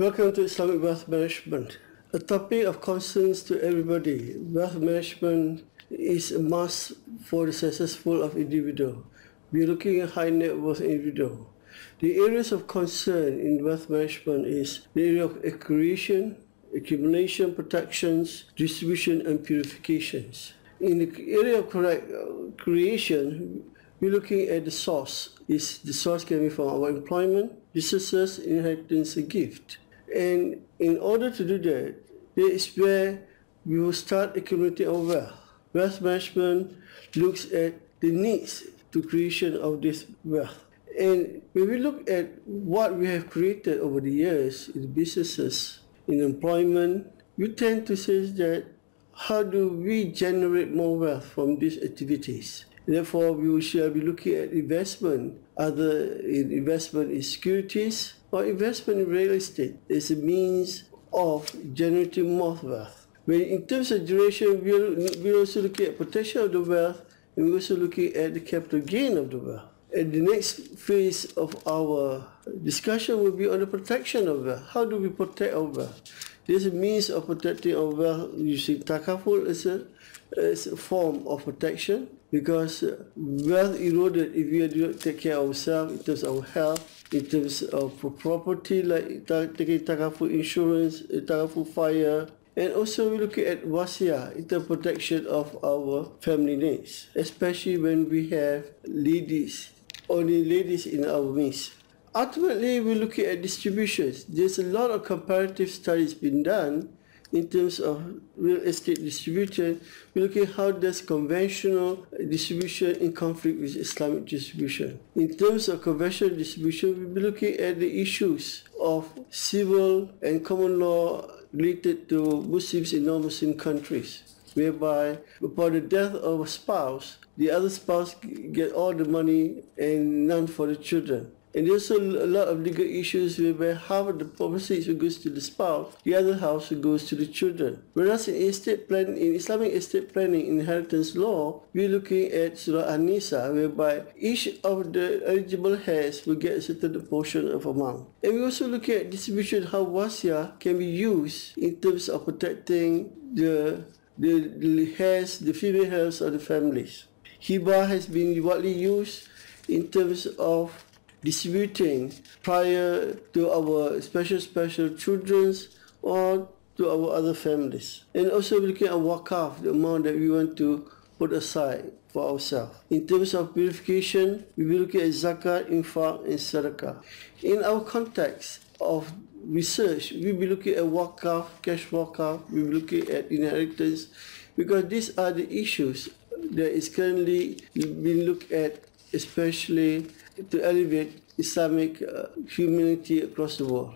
Welcome to Islamic Wealth Management. A topic of concern to everybody. Wealth management is a must for the successful of individual. We are looking at high net worth individual. The areas of concern in wealth management is the area of accumulation, protections, distribution and purifications. In the area of creation, we're looking at the source. The source can be from our employment, businesses, inheritance, and gift. And in order to do that, there is where we will start accumulating our wealth. Wealth management looks at the needs to creation of this wealth. And when we look at what we have created over the years in businesses, in employment, we tend to say that how do we generate more wealth from these activities? Therefore, we shall be looking at investment, either in investment in securities or investment in real estate as a means of generating more wealth. When in terms of duration, we're also looking at protection of the wealth, and we're also looking at the capital gain of the wealth. And the next phase of our discussion will be on the protection of wealth. How do we protect our wealth? There's a means of protecting our wealth using takaful as a form of protection, because wealth eroded if we do not take care of ourselves in terms of our health, in terms of property like taking takaful insurance, takaful fire, and also we look at wasiah in terms of protection of our family needs, especially when we have only ladies in our midst. Ultimately, we're looking at distributions. There's a lot of comparative studies being done in terms of real estate distribution. We're looking at how does conventional distribution in conflict with Islamic distribution. In terms of conventional distribution, we'll be looking at the issues of civil and common law related to Muslims in non-Muslim countries, whereby upon the death of a spouse, the other spouse get all the money and none for the children. And there's also a lot of legal issues where half of the property goes to the spouse, the other half goes to the children. Whereas in Islamic estate planning inheritance law, we're looking at Surah An-Nisa, whereby each of the eligible heirs will get a certain portion of amount. And we're also looking at distribution, how wasiah can be used in terms of protecting the heirs, the female heirs of the families. Hibah has been widely used in terms of distributing prior to our special children's or to our other families. And also looking at wakaf, the amount that we want to put aside for ourselves. In terms of purification, we will look at zakat, infaq and sadaqah. In our context of research, we will be looking at wakaf, cash wakaf, we will be looking at inheritance, because these are the issues that is currently being looked at, especially to elevate Islamic humanity across the world.